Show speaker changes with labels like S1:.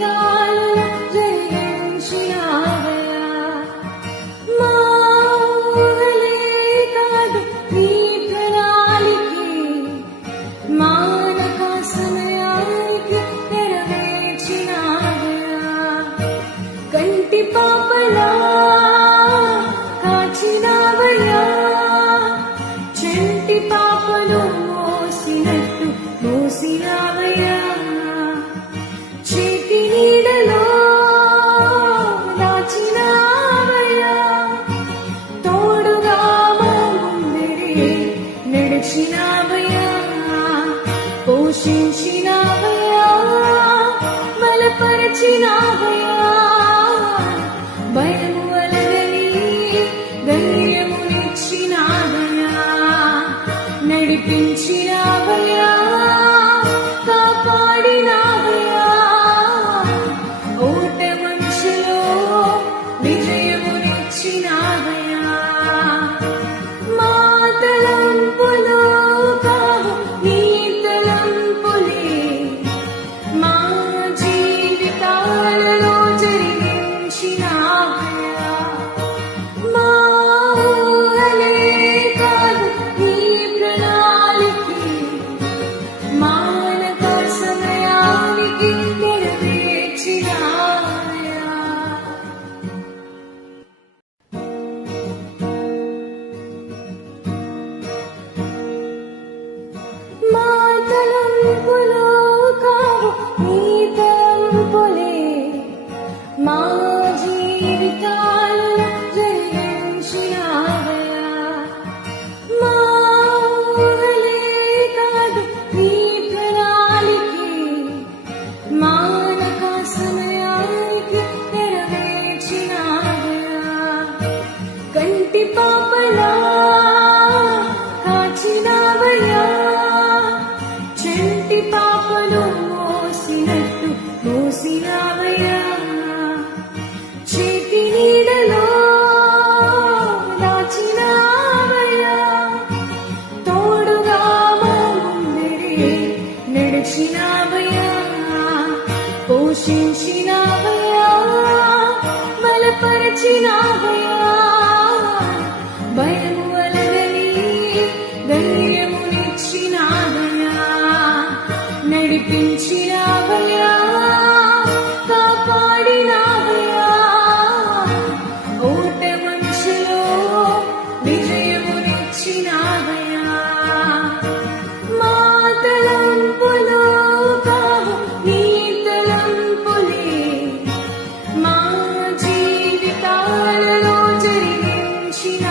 S1: 다 మలపరిచినావయ్యా మా జీవితాలు జయించినావయ్యా. మా ఊహలే కాదు నీ ప్రణాళికే మానక సమయానికి కంటి పాపలా పోషించినావయ్యా పోషించినావయ్యా బలపరచినావయ్యా. భయము వలగని నడిపించినా జీవితాలలో జరిగించిన